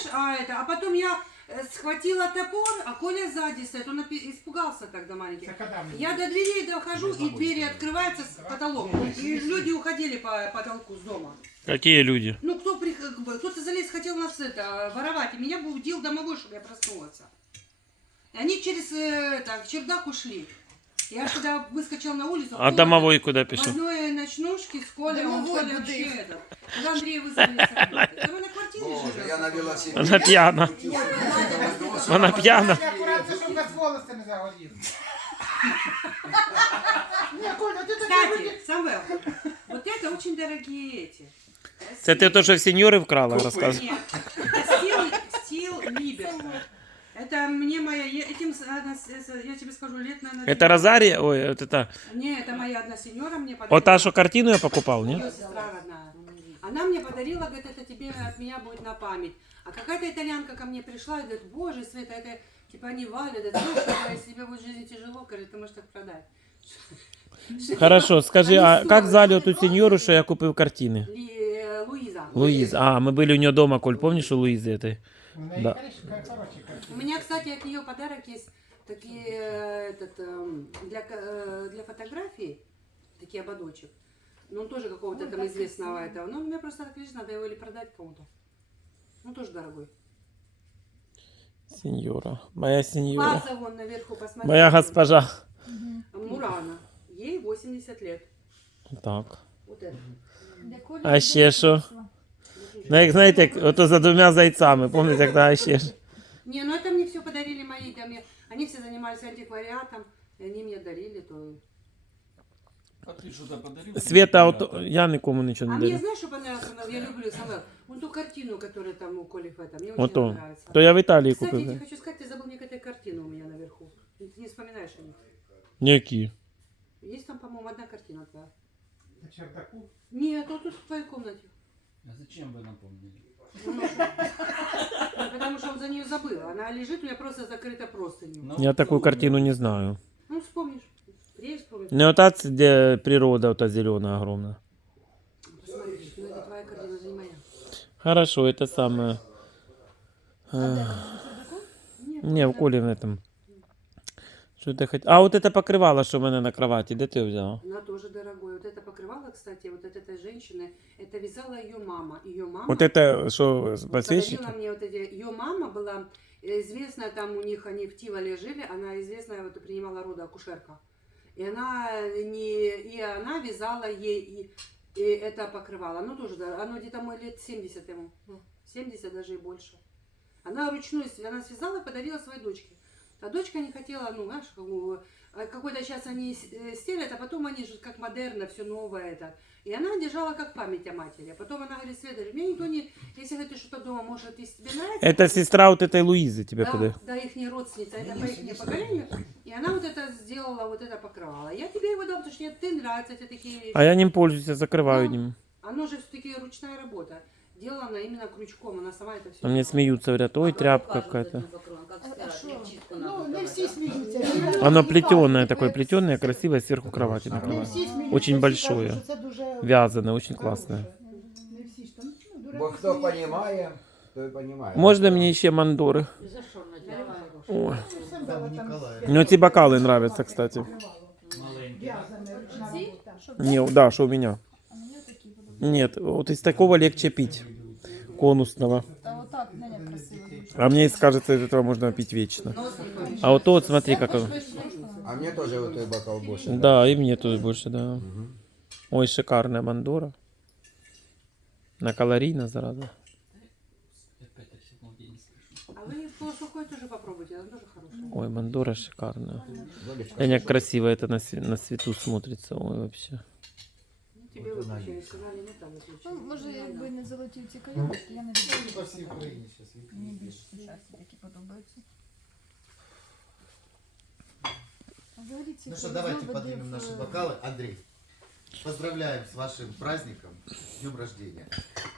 понимаешь, а это, а потом я схватила топор, а Коля сзади стоит, он испугался тогда маленький. Так, когда я будет? до дверей дохожу, и двери открываются с потолок. Да, и да, люди да. уходили не. по потолку с дома. Какие люди? Ну, кто при... кто-то залез, хотел нас это, воровать, и меня бы удил домовой, чтобы я проснулся. И они через это, чердак ушли. Я когда выскочил на улицу... А домовой это, куда писал? В одной ночнушке Колей, домовой он Коля вообще этот. Когда вызвали Боже, на Она пьяна. Она пьяна. Кстати, Самвел, вот это ты тоже в сеньоры вкрала, рассказывай. Это, это мне моя... Этим, я тебе скажу, лет, наверное... Это Розария? Ой, вот это... Не, это моя одна сеньора мне подарила. Вот та, что картину я покупал, нет? Ее сестра родная. Она мне подарила, говорит, это тебе от меня будет на память. А какая-то итальянка ко мне пришла и говорит, боже, Света, это типа не вали, это что, -то, если тебе будет в жизни тяжело, говорит, ты можешь так продать. Хорошо, скажи, стулья, а как звали эту просто? сеньору, что я купил картины? Ли, Луиза. Луиза. А, мы были у нее дома, Коль, помнишь, у Луизы этой? У да. У меня, кстати, от нее подарок есть такие этот, для, для фотографий, такие ободочек. Ну, он тоже какого-то там известного красивый. этого. Ну, у меня просто так видишь, надо его или продать кому-то. Ну, тоже дорогой. Сеньора. Моя сеньора. База вон наверху, посмотри. Моя госпожа. Угу. Мурана. Ей 80 лет. Так. Вот это. Угу. А еще что? Ну, их, знаете, это за двумя зайцами, да, помните, да, когда еще? Не, ну это мне все подарили мои, да, я... они все занимались антиквариатом, и они мне дарили, то... А ты, подарил, Света, а ауто... вот там... я никому ничего а не дарю. А мне, знаешь, что понравилось? Я люблю, сама. Вот ту картину, которая там у Коли Фета, мне очень вот нравится. То. то я в Италии Кстати, купил. Кстати, я, я хочу сказать, ты забыл некоторые картины у меня наверху. Ты не вспоминаешь о них? Некие. Есть там, по-моему, одна картина твоя. На да? чердаку? Нет, вот а тут в твоей комнате. А зачем вы напомнили? потому что он за нее забыл. Она лежит у меня просто закрыта простынью. Я такую картину не знаю. Ну, вспомнишь. Здесь Не отац, где природа вот эта зеленая огромная. Посмотри, ну, это кардин, а Хорошо, это самое. А а это, в нет, не, в коле в этом. что это хоть? А вот это покрывало, что у меня на кровати, где ты его взял? Она тоже дорогая. Вот это покрывало, кстати, вот от этой женщины, это вязала ее мама. Ее мама. Вот это что, подсвечники? Вот вот мне вот эти. Ее мама была известная, там у них они в Тивале жили, она известная, вот принимала роды акушерка. И она не и она вязала ей и, и это покрывало. Оно ну, тоже, да, оно где-то мой лет 70 ему. 70 даже и больше. Она ручную она связала и подарила своей дочке. А дочка не хотела, ну, знаешь, как, какой-то сейчас они стелят, а потом они же как модерно, все новое это. И она держала как память о матери. А потом она говорит, Света, у меня никто не... Если ты что-то дома, может, из тебе нравится... Это сестра вот этой Луизы тебе да, подойдет. Да, их родственница. А не родственница, это по их не не поколению. Знаю. И она вот это сделала, вот это покрывала. Я тебе его дам, потому что мне ты нравится, тебе такие вещи. А я ним пользуюсь, я закрываю Но ним. Оно же все-таки ручная работа. Делано именно крючком, она сама это все... А делала. мне смеются, говорят, ой, а тряпка какая-то. Как а, а, а, оно плетеное, такое плетеное, красивое, сверху кровати накрывает. Очень большое, вязаное, очень классное. Можно мне еще мандоры? Мне эти бокалы нравятся, кстати. Не, да, что у меня? Нет, вот из такого легче пить. Конусного. Да, нет, а мне кажется, из этого можно пить вечно. А вот тот, смотри, Я как больше он. Больше. А мне тоже вот этот бокал больше. Да, да и мне да. тут больше, да. Угу. Ой, шикарная мандора. На калорийно, зараза. Ой, мандора шикарная. Я красиво это на, на свету смотрится. Ой, вообще. Вот выучили, она, там, на ну, может, я бы не, не, не залетел ну, я не вижу. сейчас видно. больше ну сейчас такие в... подобаются. ну Позорите что, кинали. давайте поднимем в... наши бокалы. Андрей, поздравляем с вашим праздником, с днем рождения.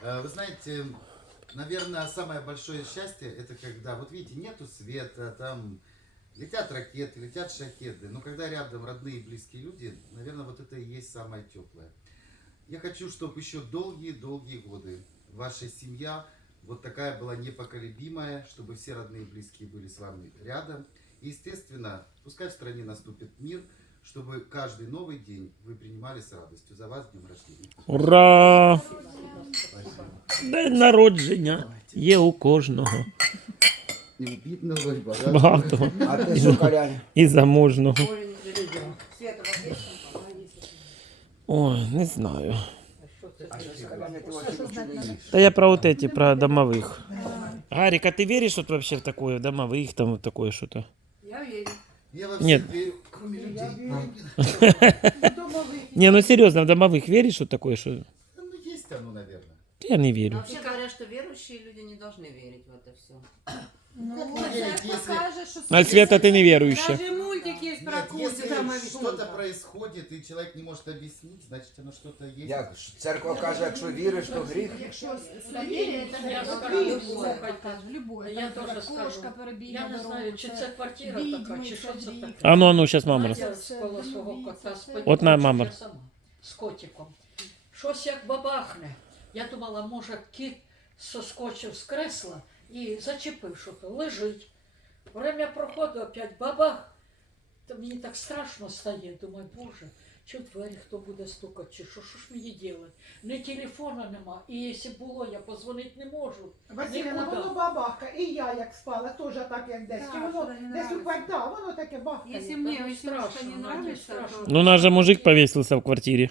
Вы знаете, наверное, самое большое счастье, это когда, вот видите, нету света, там летят ракеты, летят шахеды, но когда рядом родные и близкие люди, наверное, вот это и есть самое теплое. Я хочу, чтобы еще долгие-долгие годы ваша семья вот такая была непоколебимая, чтобы все родные и близкие были с вами рядом. И, естественно, пускай в стране наступит мир, чтобы каждый новый день вы принимали с радостью. За вас днем рождения. Ура! День народження є у кожного. І бідного, і багатого. А ти Ой, не знаю. А да я, я про вот эти, про домовых. Гарик, а ты веришь вот вообще в такое, домовых там вот такое что-то? Я верю. Нет. Я Нет. Верю. Я верю. Я <с <с не, я... ну серьезно, в домовых веришь вот такое что? Ну, оно, я не верю. Но вообще говорят, что верующие люди не должны верить в это все. Ну, если... В... Света, если... ты неверующая. Даже мультик есть про Нет, культура, если что-то и... что да, происходит, и человек не может объяснить, значит, оно что-то есть. Я, церковь ш... да, кажет, что веришь, что грех. Что... Что... Что... Что... Я тоже А ну, а ну, сейчас мама расскажет. Вот на мама. С котиком. Что-то бабахнет. Я думала, может, кит соскочил с кресла, І зачепив, що то лежить. Время проходить, опять бабах. Та мені так страшно стає. Думаю, Боже, чого двері хто буде стукати, чи що ж мені робити? Ні телефону нема. І якщо було, я позвонити не можу. І я як спала теж так, як десь. не Якщо Мені страшно, Десь у воно таке Ну, наш же мужик повісився в квартирі.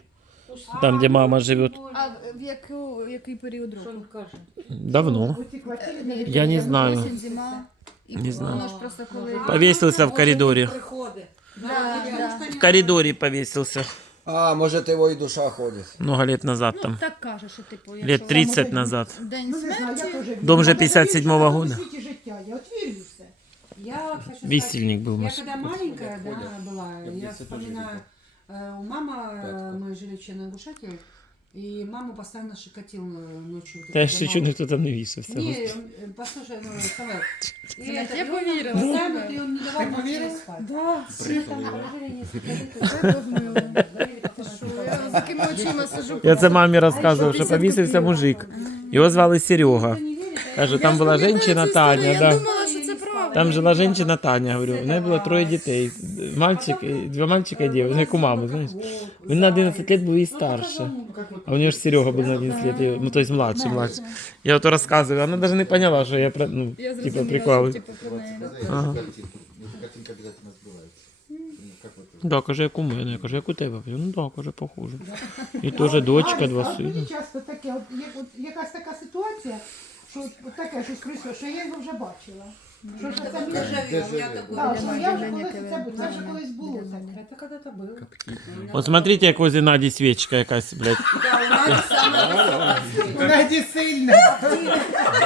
там, где мама живет. А в яку, який Давно. Я не знаю. Не знаю. Повесился в коридоре. В коридоре повесился. А, может, его и душа ходит. Много лет назад там. Лет 30 назад. Дом же 57-го года. Висельник был, Я когда маленькая была, я вспоминаю... У мама ми жили ще на гушаті, і маму постійно шикаті ночі. Та ж ще чу хто там не вісився. Ні, пасту ну, давай. Я повірила саме. Ти он не давав мамі. Я це мамі розказував, що повісився мужик. Його звали Серега каже, там була жінка Таня Я думала, що це правда. Там жила жінка Таня. Говорю, в неї було троє дітей мальчик, а два мальчика і дівчина, як у мами, знаєш. Він на 11 років був і старше. Ну, так, как, ну, а у нього ж Серега ну, був на 11 років, да, ну тобто младший, да, младший. Да. Я так. от розказую, вона навіть не поняла, що я, ну, типу, приколи. Так, каже, як у мене, я кажу, як у тебе. Ну так, каже, похоже. І теж дочка, два сина. часто таке, якась така ситуація, що таке, щось що я його вже бачила. Вот смотрите, как возле Нади свечка якась, блядь. Нади сильная.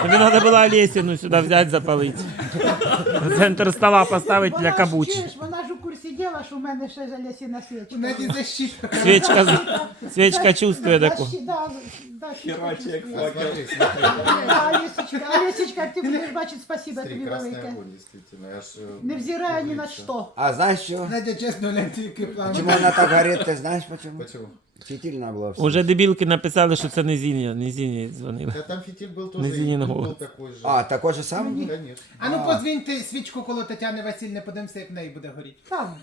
Мне надо было Олесину сюда взять запалить. Центр стола поставить для кабучи делаешь, у меня ще залізі на свечку. У мене защита. Свечка, свечка чувствує таку. Херачек, факел. Олесечка, ты будеш бачити, спасибо тобі велике. Не взирая ні на что. А знаешь что? Знаете честно, не тільки план. Чому вона так горит, ты знаешь почему? Чому? Була, все. Уже дебілки написали, що це не зіння, не зіння дзвонила. Та там фітіль був тоже був такий же. А, також же сам? Ні? Ні? Да, ні. А. а ну подзвіньте свічку коло Тетяни Васильне, подивимося, як в неї буде горіти. Там.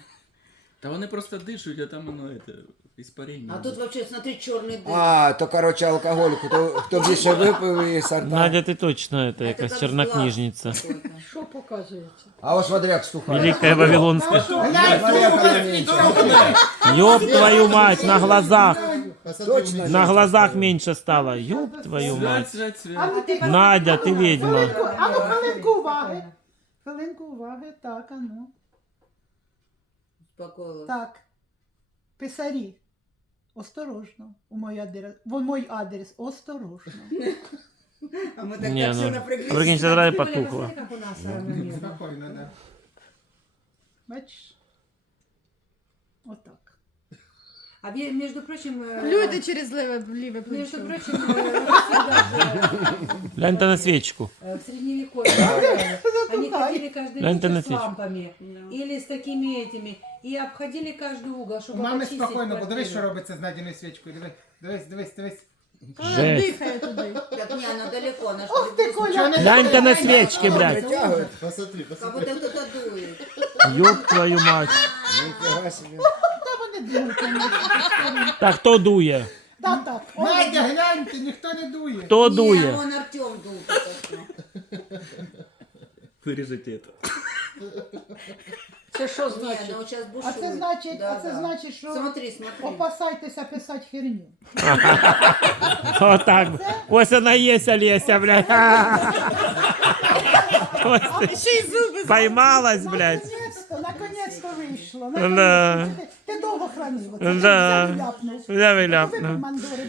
Та вони просто дишуть, а там воно це, Испарение. А будет. тут вообще, смотри, черный дым. А, то, короче, алкоголик, то, кто, кто еще выпил и сорта. Надя, ты точно, это как чернокнижница. Что показываете? А вот смотря, стухает. Великая Вавилонская. Ёб твою мать, на глазах. Точно, на глазах меньше стало. Ёб твою мать. Надя, ты ведьма. А ну, хвилинку уваги. Хвилинку уваги, так, а ну. Так. Писари осторожно, у мой адрес, в мой адрес, осторожно. а мы так не, так ну, но... все напряглись. А не давай потухло. Спокойно, Бачишь? Вот так. А между прочим... Люди э, через леве, леве плечо. Между прочим, Гляньте на свечку. В средневековье. Они ходили каждый день с лампами. Или с такими этими. И обходили каждый угол, чтобы мама спокойно, подожди что делается с найденной свечкой. давай давай давай Жесть. на свечке блядь. Посмотри, посмотри. Ёб твою мать. Так дує, конечно. Та хто дує? Надя, гляньте, ніхто не дує. Хто Ні, дує? Ні, он Артем дує. Вирізайте це. Це що значить? Ні, А це значить, а це да. значить що смотри, смотри. опасайтеся писати херню. Отак. Ось вона є, Леся, блядь. Ось, а, ще й зуби поймалась, блядь. Наконець-то, наконець-то вийшло. Да. да, виляпну.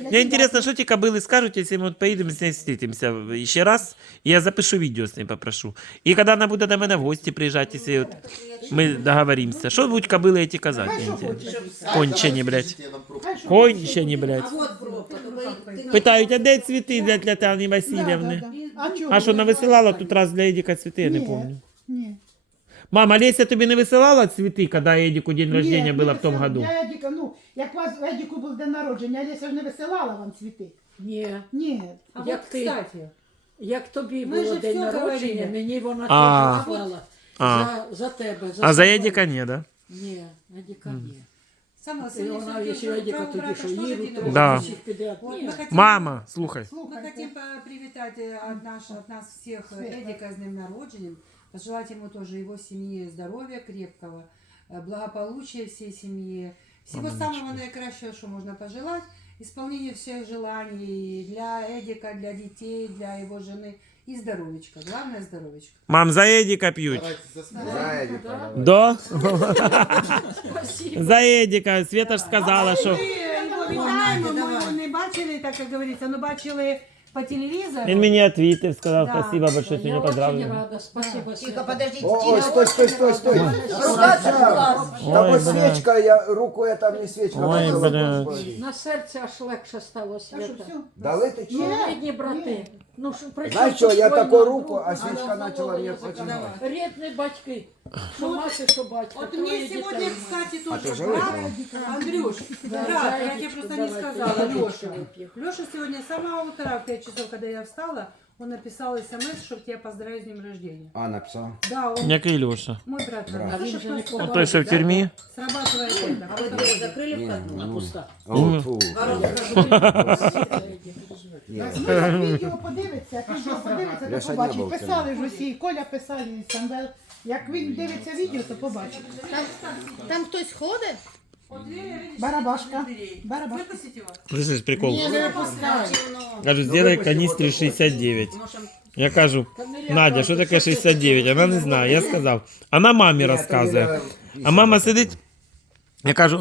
Мне интересно, что эти кобылы скажут, если мы вот поедем с ней встретимся еще раз. Я запишу видео с ней, попрошу. И когда она будет до меня в гости приезжать, если ну, вот мы договоримся. Что будут кобылы эти казать? А Кончене, блядь. Кончене, блядь. Питают, а где цветы для, для Татьяны Васильевны? А что, вы она высылала сами. тут раз для Эдика цветы? Я не Нет. помню. Мама, Леся тебе не висилала цвіти, коли Едіку день нет, рождения було в том году? Нет, Я Эдика, ну, як у вас Едіку був день народження, Леся же не высылала вам цветы. Нет, нет, А як вот ты, кстати, як тобі було ж день народження, мені вона а -а -а -а. теж а висилала. А. За, за тебе. За а сказала. за Эдика ні, да? Ні, Едіка ні. Мама, слухай. Слухай, хотим поприветствовать от нас всех Эдика с днем народженням пожелать ему тоже его семье здоровья крепкого, благополучия всей семье, всего Аминечко. самого наикращего, что можно пожелать, исполнение всех желаний для Эдика, для детей, для его жены. И здоровечка, главное здоровечка. Мам, за Эдика пьют. За Эдика. Да? За Эдика. Света же сказала, что... Мы его не бачили, так как говорится, но бачили по телевизору. Он меня твитер сказал, да. спасибо да, большое, сегодня да, поздравляю. Я не очень подравил. рада, спасибо большое. Да, Тихо, подождите, о, о, стой, стой, стой. Рука, Рука. Рука. Рука. Ой, стой, стой, стой, стой. Ругаться вас. Там вот свечка, я руку, я там не свечка. Ой, блядь. На сердце аж легче стало света. А да вы ты что? Нет, ну, не браты. Mm. Ну, шо, Знаешь что, я такой руку, а свечка она начала вот, вот мне поднимать. Редный батька. Что вот, что батька. Вот мне сегодня, детали. кстати, тоже. А ты живой, да? Андрюш, да, да, да я дичь, тебе просто давайте. не сказала. Давайте. Леша. Леша сегодня с самого утра, в 5 часов, когда я встала, Во написав смс, щоб тебе поздравить з днем рождения. А, написав. Я крилюся. Мой брат написав. А то я в тюрмі срабатыває. А ви закрили в карту на пустах? Як ми як відео подивиться, подивиться, то побачить. Писали в Росії, Коля писали, сам Як він дивиться відео, то побачить. Там хтось ходить. Барабашка. Барабашка. Слышишь, прикол? Не запускаю. сделай канистры вот 69. Нашем... Я кажу, Канеря Надя, что такое 69? Она не, не знає. Я сказал. Она маме розказує. А мама сидит. Так, я кажу,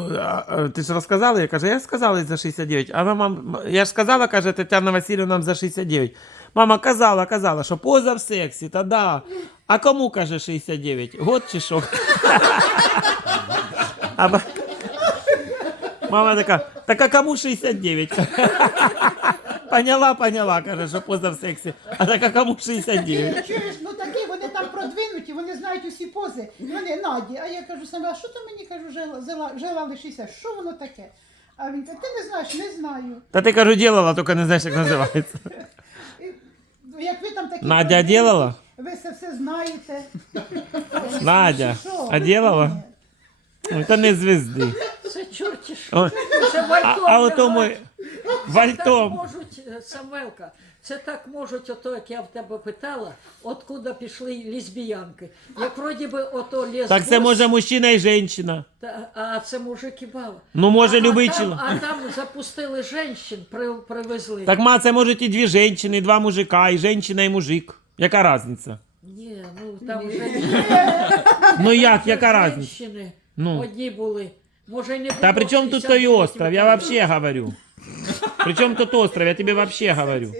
ты ж розказала? Я, я кажу, я сказала за 69. Она мам... Я ж сказала, каже, Тетяна нам за 69. Мама казала, казала, что поза в сексе. та да. А кому каже 69? Вот чешок. Мама такая, так а кому 69? поняла, поняла, каже, що поза в сексе. А так а кому 69? Ти чуєш, ну такі они там продвинутые, они знают все позы, І вони наді. А я говорю саме, что а ты мне мені кажу, жила, жила лишися? Что оно такое? А он говорит, ты не знаешь, не знаю. Да ты кажу, делала, только не знаешь, как называется. И, ну, як ви там такі Надя делала? Вы все все знаєте. Надя, а делала? Нет. Ну, не звезди. Це чорті що. Це а, а отому... вальтом. Вальтом. Самвелка, Це так можуть, ото як я в тебе питала, откуда пішли лесбіянки. Як вроді би ото ліс лєзбіс... Так це може мужчина і женщина. -а, а це мужик і балак. Ну, може, а, любий а там, а там запустили жінчин, привезли. Так, ма, це можуть і дві жінки, і два мужика, і жінка, і мужик. Яка різниця? — Не, ну там. вже... Жінчина... — Ну, як? як, яка різниця? Ну. Одні були. може і не Та було, при чому тут той остров, я вообще говорю. При чому тут остров, я тебе вообще говорю.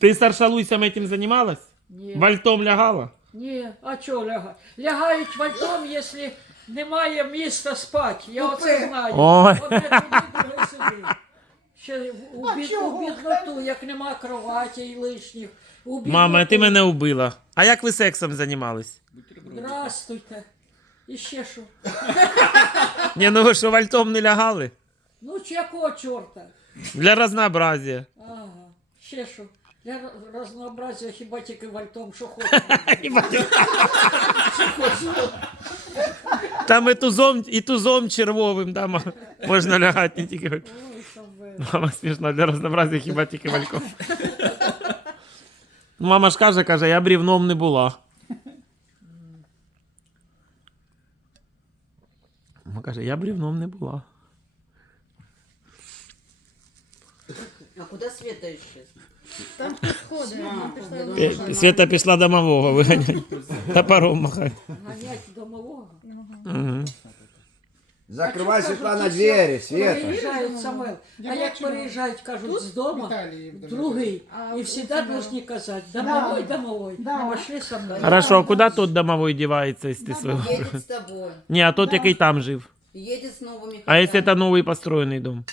Ты старша Аршалуйсом этим занималась? Вальтом лягала? Ні, а чого лягати? Лягають вальтом, якщо немає міста спать. Я Упи. оце знаю. Ой. Я Ще я йду Як нема кроваті і лишніх. Мама, ти мене убила. А як ви сексом займались? і ще що. ну вы что вальтом не лягали? Ну, чи якого чорта? Для разнообразия. Ага, ще Для разнообразия хіба тільки вальтом, що хочу. Там і тузом, і тузом червовим там можна лягати не тільки. Мама смешно для разнообразия хіба тільки вальком. Мама ж каже, каже, я бревном не была Вадима каже, я бревном не була. А куди свет Света ще? Там підходить. Пі- Світа пішла домового виганяти. Та паром махати. Ганять домового. угу. Закрывай, а на двери, свет. Приезжают, Самуэл. А я приезжают, кажут с дома, другой. И всегда должны сказать, домовой, домовой. Да, пошли со мной. Хорошо, а куда тот домовой девается, если ты своего? с тобой. Не, а тот, который там жив. Едет с новыми. А если это новый построенный дом?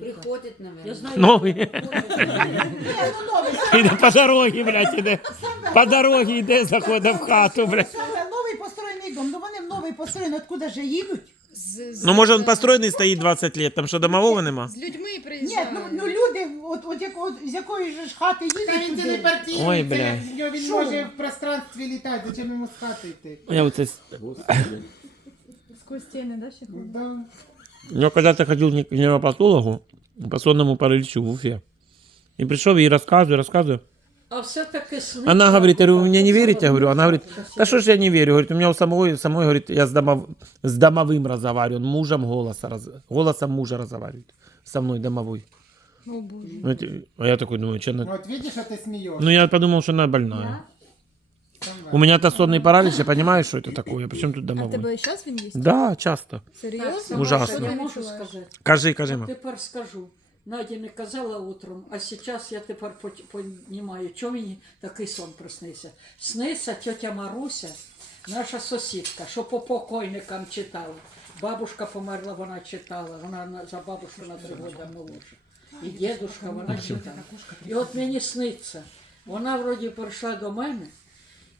Приходит, наверное. Я знаю, новый. по дороге, блядь, иде. По дороге иде, заходит в хату, блядь. Новый построенный дом. Ну, вони в новый построенный, откуда же едут? За... ну, з, може, він построєний з, стоїть 20 років, там що домового нема? З людьми приїжджають. Şey это... Help... Ні, yeah, you uh, yeah. oh, ну, люди, от, от, от, з якої ж хати їздить. Та він це не партійний, Ой, бля. Це, він що? може в пространстві літати, зачем йому з хати йти? Я оце... З костіни, да, ще ходить? Ну, да. Я коли-то ходив к невропатологу, по сонному паралічу в Уфі. І прийшов і розказує, розказує. А она говорит, я говорю, вы меня не а верите? Я говорю, она говорит, да что ж я не верю? Говорит, у меня у самого, самой, говорит, я с, домов, с домовым разговариваю, он мужем голоса, раз, голосом мужа разговаривает со мной домовой. О, боже. Мой. А я такой думаю, что она... Вот видишь, а ты смеешься. Ну, я подумал, что она больная. А? У меня-то сонный паралич, я понимаю, что это такое. Причем тут домовой? А ты сейчас в инвести? Да, часто. Серьезно? Ужасно. Я Кажи, кажи. Теперь скажу. Наді не казала утром, а сейчас я тепер розумію, чому мені такий сон проснися. Сниться тетя Маруся, наша сусідка, що по покойникам читала. Бабушка померла, вона читала, вона за бабушку на три роки молодша. І дідусь вона читала. І от мені сниться. Вона, вроді, прийшла до мене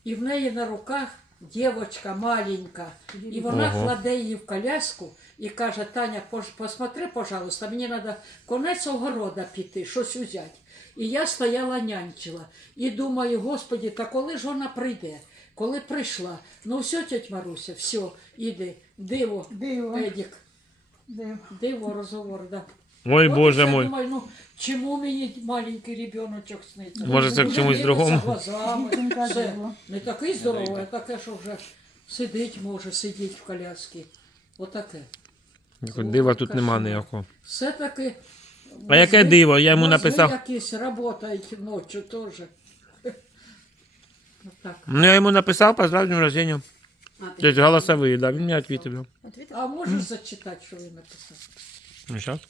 і в неї на руках дівчинка маленька, і вона кладе її в коляску. И каже, Таня, посмотри, пожалуйста, мне надо конець огорода піти, щось взяти. И я стояла, нянчила, и думаю, господи, та когда же она придет? Когда пришла, ну все, тетя Маруся, все, иди, Диво, диво. Педік. Диво, диво розговор, да. Ой, От Боже думаю, мой. Думаю, ну, чому мені маленький снить? Может, сниться? Ну, може, це чомусь другому? не такой здоровый, а таке, що вже сидить, може, сидіть в коляскі. Отаке. От Дива Дива тут кажется. нема ніякого. Все таки. Возле... А яке диво? Я йому написав. якісь роботаєте ночі теж. Ну я йому написав поздравню рождення. А, То есть голосовые, ты, ты, голосовые ты, ты, да, він мені відповів. А може mm -hmm. зачитати, що він написав? Ну, зараз.